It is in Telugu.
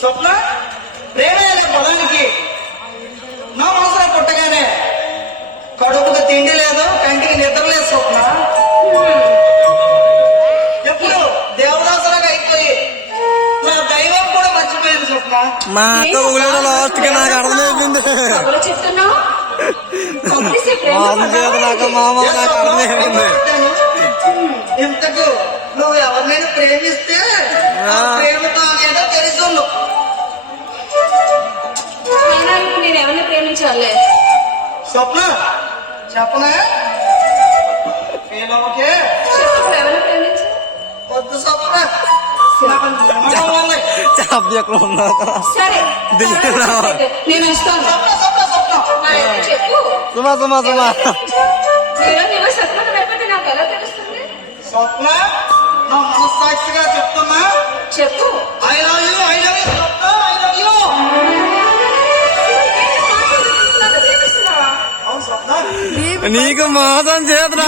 స్వప్న, ప్రేమ అనే పదానికి నా మనసులో పుట్టగానే కడుపుకు తిండి లేదు, కంటికి నిద్ర లేదు స్వప్న. ఎప్పుడు దేవదాసులాగా అయిపోయి నా దైవం కూడా మర్చిపోయింది స్వప్న. మా అక్క ఊళ్ళో లాస్ట్ గా నాకు అర్థమైపోయింది. మామ నాకు అర్థమైపోయింది. ఇంతకు నువ్వు ఎవరినైనా ప్రేమిస్తే ప్రేమతో అనేదో తెలుసు. నేను ఎవరిని ప్రేమించాలే స్వప్న, చెప్పనా? ఫీల్ అవ్వకే. ఎవరిని ప్రేమించా వద్దు స్వప్న. సరే నేను వస్తాను. చెప్పు సుమా సుమా సుమా సత్యం నాకు ఎలా తెలుస్తుంది? స్వప్న, నా మనస్సాక్షిగా చెప్తున్నా. చెప్పు. I love you, I love you Swapna, I love you. అవును స్వప్న, నీకు మోసం చేతున్నా